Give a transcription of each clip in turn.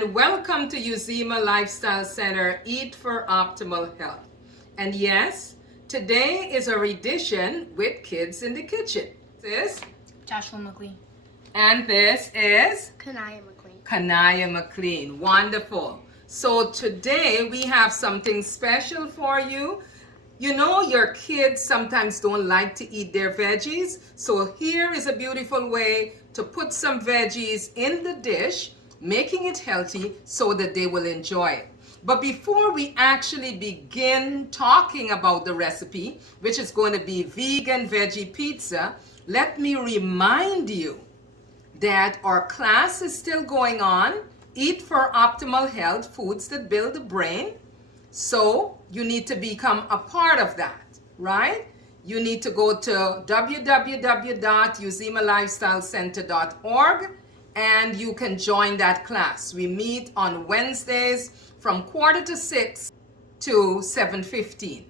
and welcome to Uzima Lifestyle Center, Eat for Optimal Health. And yes, today is our edition with Kids in the Kitchen. This is Joshua McLean. And this is Kanaya McLean. Kanaya McLean. Wonderful. So today we have something special for you. You know, your kids sometimes don't like to eat their veggies. So here is a beautiful way to put some veggies in the dish, making it healthy so that they will enjoy it. But before we actually begin talking about the recipe, which is going to be vegan veggie pizza, let me remind you that our class is still going on. Eat for Optimal Health, Foods That Build the Brain. So you need to become a part of that, right? You need to go to www.uzimalifestylecenter.org and you can join that class. We meet on Wednesdays from 5:45 to 7:15.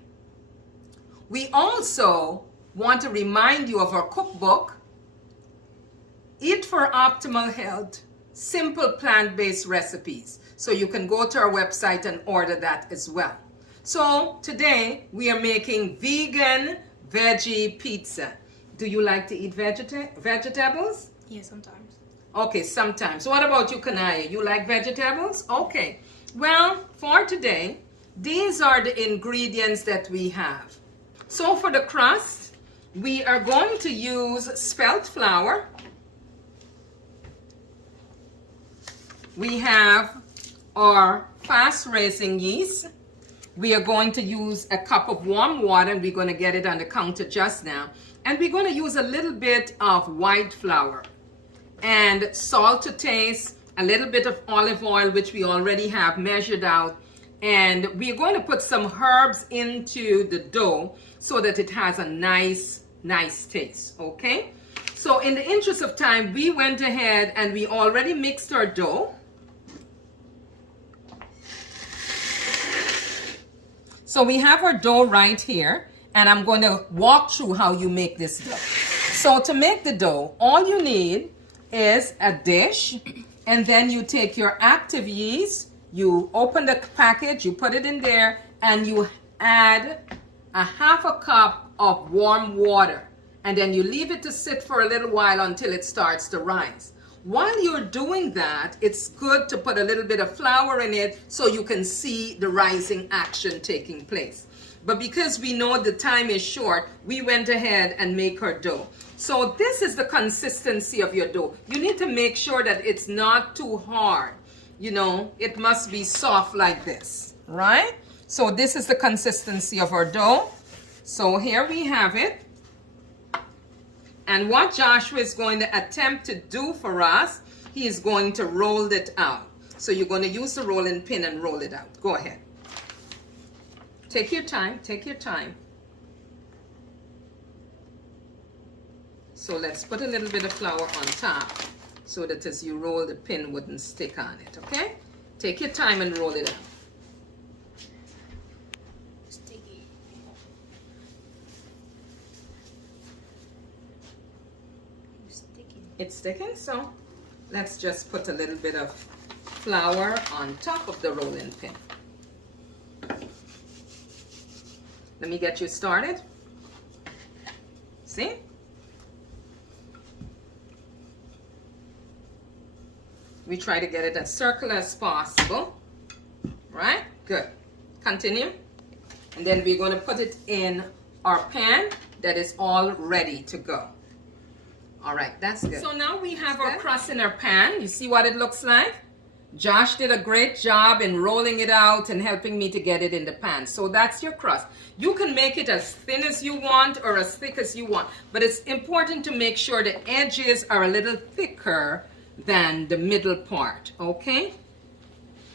We also want to remind you of our cookbook, Eat for Optimal Health, Simple Plant-Based Recipes. So you can go to our website and order that as well. So today we are making vegan veggie pizza. Do you like to eat vegetables? Yeah, sometimes. Okay, sometimes. What about you, Kanaya? You like vegetables? Okay. Well, for today, these are the ingredients that we have. So for the crust, we are going to use spelt flour. We have our fast-raising yeast. We are going to use a cup of warm water, and we're going to get it on the counter just now. And we're going to use a little bit of white flour and salt to taste, a little bit of olive oil, which we already have measured out. And we're going to put some herbs into the dough so that it has a nice taste, okay? So in the interest of time, we went ahead and we already mixed our dough. So we have our dough right here, and I'm going to walk through how you make this dough. So to make the dough, all you need is a dish, and then you take your active yeast, you open the package, you put it in there, and you add a half a cup of warm water, and then you leave it to sit for a little while until it starts to rise. While you're doing that, it's good to put a little bit of flour in it so you can see the rising action taking place. But because we know the time is short, we went ahead and make our dough. So this is the consistency of your dough. You need to make sure that it's not too hard. You know, it must be soft like this, right? So this is the consistency of our dough. So here we have it. And what Joshua is going to attempt to do for us, he is going to roll it out. So you're going to use the rolling pin and roll it out. Go ahead. Take your time, take your time. So let's put a little bit of flour on top so that as you roll, the pin wouldn't stick on it, okay? Take your time and roll it out. It's sticking, so let's just put a little bit of flour on top of the rolling pin. Let me get you started. See? We try to get it as circular as possible. Right? Good. Continue. And then we're going to put it in our pan that is all ready to go. All right, that's good. So now we have our crust in our pan. You see what it looks like? Josh did a great job in rolling it out and helping me to get it in the pan. So that's your crust. You can make it as thin as you want or as thick as you want, but it's important to make sure the edges are a little thicker than the middle part, okay?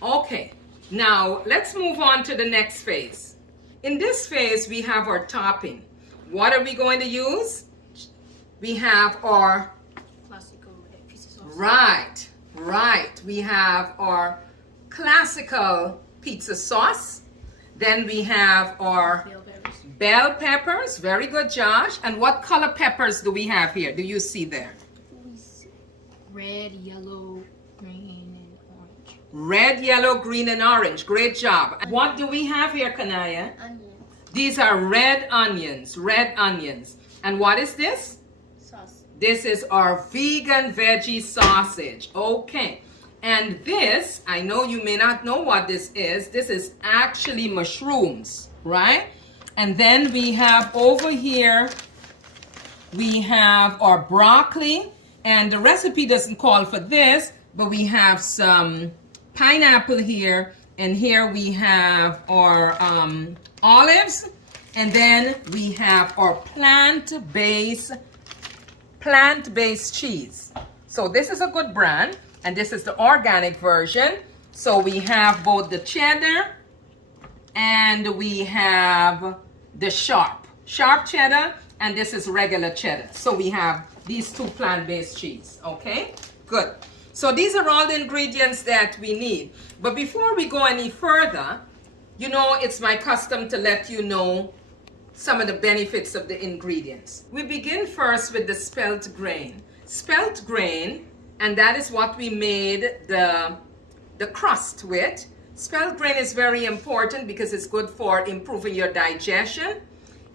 Okay, now let's move on to the next phase. In this phase, we have our topping. What are we going to use? We have our Classical pizza sauce. Right. We have our classical pizza sauce. Then we have our bell peppers. Very good, Josh. And what color peppers do we have here? Do you see there? Red, yellow, green, and orange. Red, yellow, green, and orange. Great job. What do we have here, Kanaya? Onions. These are red onions. Red onions. And what is this? Sauce. This is our vegan veggie sausage. Okay. And this, I know you may not know what this is. This is actually mushrooms, right? And then we have over here, we have our broccoli. And the recipe doesn't call for this, but we have some pineapple here. And here we have our olives. And then we have our plant-based cheese. So this is a good brand. And this is the organic version. So we have both the cheddar and we have the sharp cheddar, and this is regular cheddar. So we have these two plant-based cheese, okay? Good. So these are all the ingredients that we need. But before we go any further, you know, it's my custom to let you know some of the benefits of the ingredients. We begin first with the spelt grain. Spelt grain, and that is what we made the crust with. Spelt grain is very important because it's good for improving your digestion.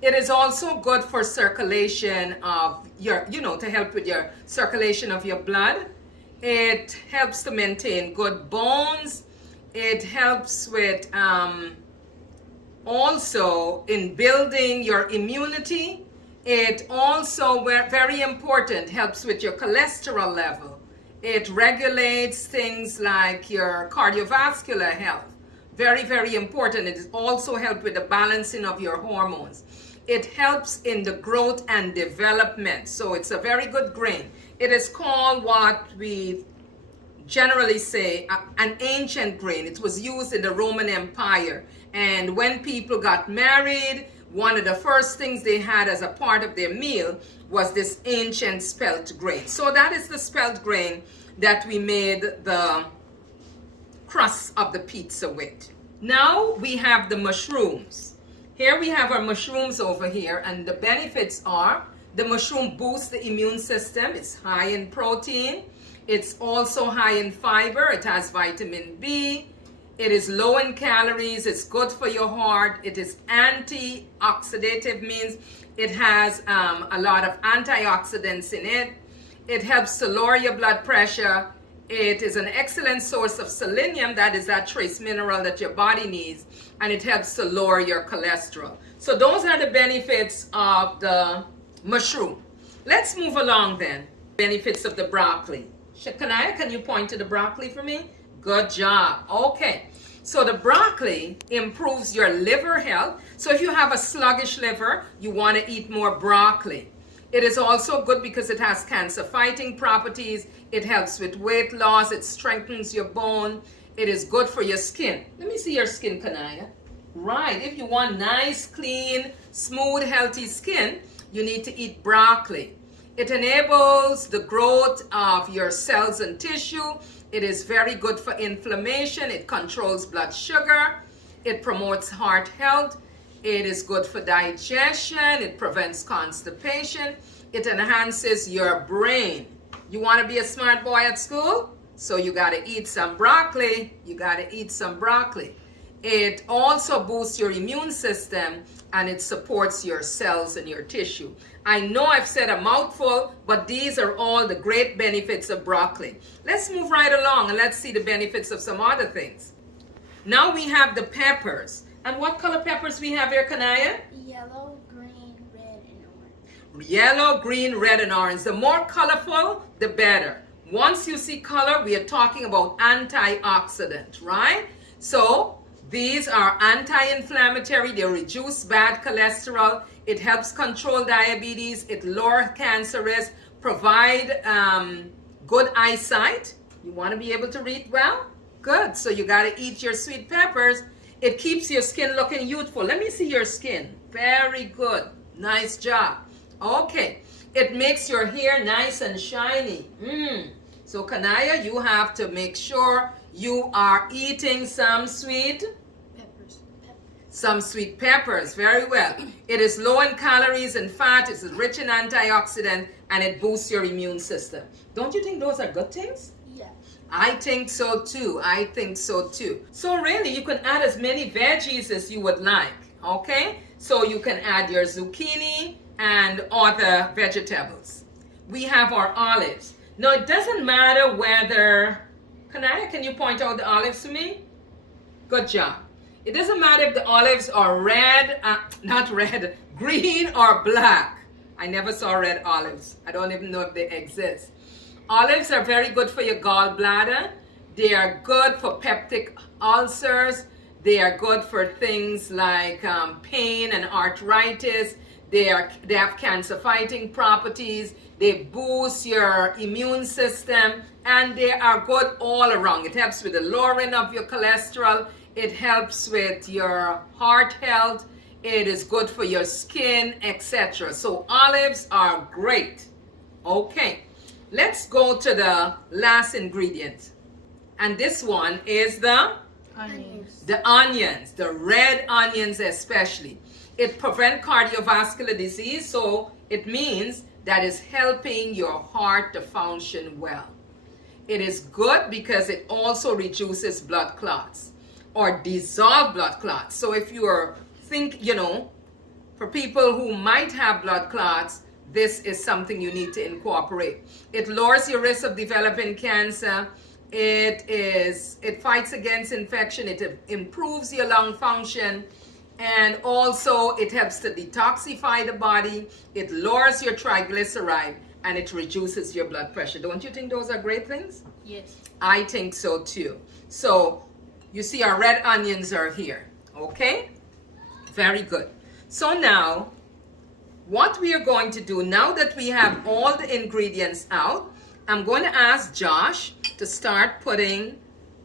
It is also good for circulation of your, you know, to help with your circulation of your blood. It helps to maintain good bones. It helps with also in building your immunity. It also, very important, helps with your cholesterol level. It regulates things like your cardiovascular health. Very, very important. It also helps with the balancing of your hormones. It helps in the growth and development. So it's a very good grain. It is called what we generally say an ancient grain. It was used in the Roman Empire. And when people got married, one of the first things they had as a part of their meal was this ancient spelt grain. So that is the spelt grain that we made the crust of the pizza with. Now we have the mushrooms. Here we have our mushrooms over here, and the benefits are the mushroom boosts the immune system. It's high in protein. It's also high in fiber. It has vitamin B. It is low in calories. It's good for your heart. It is antioxidative, means it has a lot of antioxidants in it. It helps to lower your blood pressure. It is an excellent source of selenium, that is that trace mineral that your body needs, and it helps to lower your cholesterol. So those are the benefits of the mushroom. Let's move along then. Benefits of the broccoli. Shakaniah, can you point to the broccoli for me? Good job. Okay. So the broccoli improves your liver health. So if you have a sluggish liver, you want to eat more broccoli. It is also good because it has cancer-fighting properties. It helps with weight loss. It strengthens your bone. It is good for your skin. Let me see your skin, Kanaya. Right. If you want nice, clean, smooth, healthy skin, you need to eat broccoli. It enables the growth of your cells and tissue. It is very good for inflammation. It controls blood sugar. It promotes heart health. It is good for digestion. It prevents constipation. It enhances your brain. You want to be a smart boy at school? So you got to eat some broccoli. You got to eat some broccoli. It also boosts your immune system, and it supports your cells and your tissue. I know I've said a mouthful, but these are all the great benefits of broccoli. Let's move right along and let's see the benefits of some other things. Now we have the peppers. And what color peppers we have here, Kanaya? Yellow, green, red, and orange. Yellow, green, red, and orange. The more colorful, the better. Once you see color, we are talking about antioxidant, right? So these are anti-inflammatory. They reduce bad cholesterol. It helps control diabetes. It lowers cancer risk. Provide good eyesight. You want to be able to read well? Good. So you got to eat your sweet peppers. It keeps your skin looking youthful. Let me see your skin. Very good. Nice job. Okay. It makes your hair nice and shiny. So Kanaya, you have to make sure you are eating some sweet Peppers. some sweet peppers. Very well. It is low in calories and fat. It's rich in antioxidant, and it boosts your immune system. Don't you think those are good things? Yeah. I think so too. I think so too. So really, you can add as many veggies as you would like. Okay? So you can add your zucchini and other vegetables. We have our olives. Now it doesn't matter whether, can you point out the olives to me? Good job. It doesn't matter if the olives are red, not red, green or black. I never saw red olives. I don't even know if they exist. Olives are very good for your gallbladder. They are good for peptic ulcers. They are good for things like pain and arthritis. They have cancer fighting properties. They boost your immune system, and they are good all around. It helps with the lowering of your cholesterol. It helps with your heart health. It is good for your skin, etc. So olives are great. Okay, let's go to the last ingredient. And this one is the Onions. onions, the red onions especially. It prevents cardiovascular disease, so it means that it's helping your heart to function well. It is good because it also reduces blood clots or dissolve blood clots. So if you are for people who might have blood clots, this is something you need to incorporate. It lowers your risk of developing cancer. It fights against infection. It improves your lung function. And also it helps to detoxify the body. It lowers your triglyceride and it reduces your blood pressure. Don't you think those are great things? Yes. I think so too. So you see our red onions are here. Okay? Very good. So now what we are going to do, now that we have all the ingredients out, I'm going to ask Josh to start putting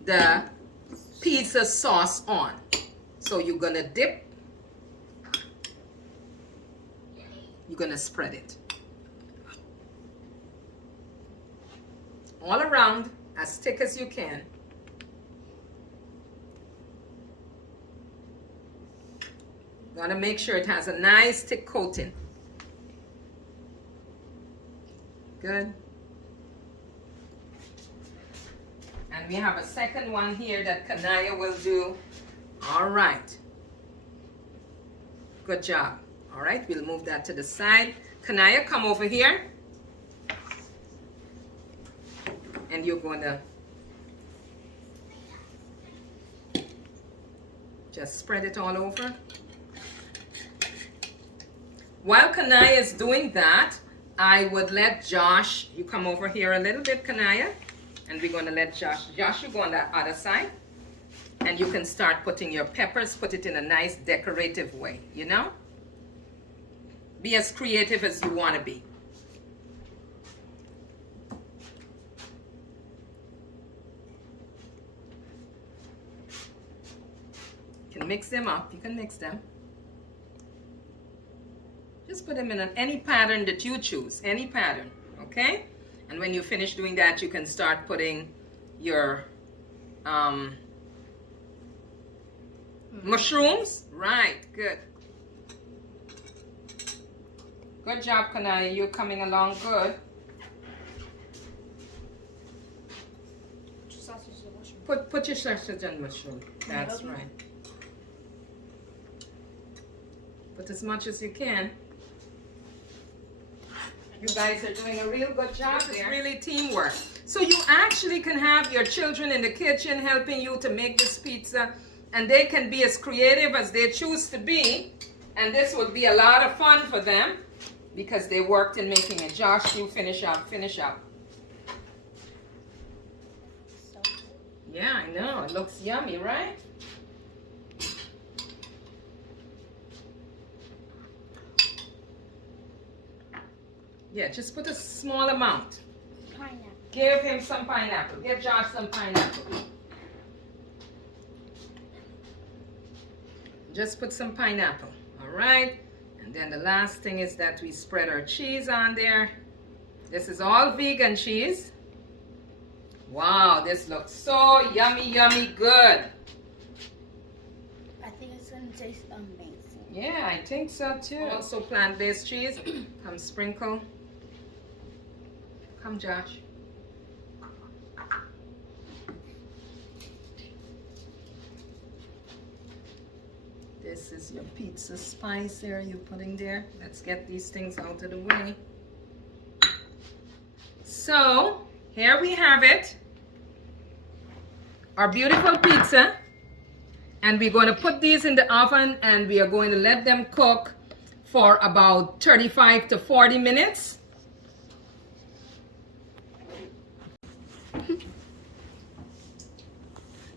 the pizza sauce on. So you're going to dip. You're going to spread it all around, as thick as you can. You want to make sure it has a nice thick coating. Good. And we have a second one here that Kanaya will do. All right. Good job. All right, we'll move that to the side. Kanaya, come over here. And you're going to just spread it all over. While Kanaya is doing that, I would let Josh, you come over here a little bit, Kanaya, and we're going to let Josh, you go on the other side, and you can start putting your peppers, put it in a nice decorative way, you know? Be as creative as you want to be. You can mix them up, you can mix them. Just put them in any pattern that you choose, any pattern, okay? And when you finish doing that, you can start putting your mushrooms. Right, good. Good job, Kanaya. You're coming along good. Put your sausage and mushroom. That's right. Put as much as you can. You guys are doing a real good job there. It's really teamwork. So you actually can have your children in the kitchen helping you to make this pizza, and they can be as creative as they choose to be, and this would be a lot of fun for them because they worked in making it. Josh, you finish up. So Yeah, I know. It looks yummy, right? Yeah, just put a small amount. pineapple. Give him some pineapple. Give Josh some pineapple. Just put some pineapple. All right. And then the last thing is that we spread our cheese on there. This is all vegan cheese. Wow, this looks so yummy, yummy good. I think it's gonna taste amazing. Yeah, I think so too. Also plant-based cheese. Come sprinkle. Come, Josh. this is your pizza spice there you're putting there. Let's get these things out of the way. So here we have it, our beautiful pizza, and we're going to put these in the oven and we are going to let them cook for about 35 to 40 minutes.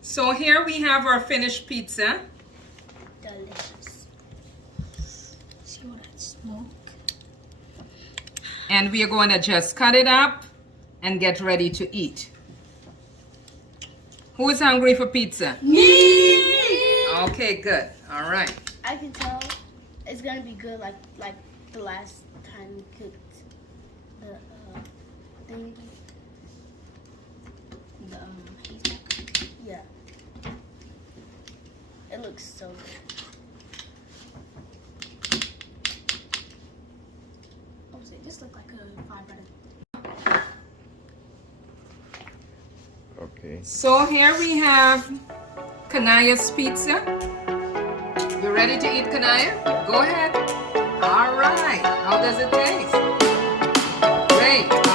So here we have our finished pizza. Delicious. See all that smoke? And we are going to just cut it up and get ready to eat. Who is hungry for pizza? Me! Okay, good. All right. I can tell it's gonna be good like the last time we cooked the thing. The yeah. It looks so good. What was it? Just looked like a 5 out of. Okay. So here we have Kanaya's pizza. You ready to eat, Kanaya? Go ahead. All right. How does it taste? Great.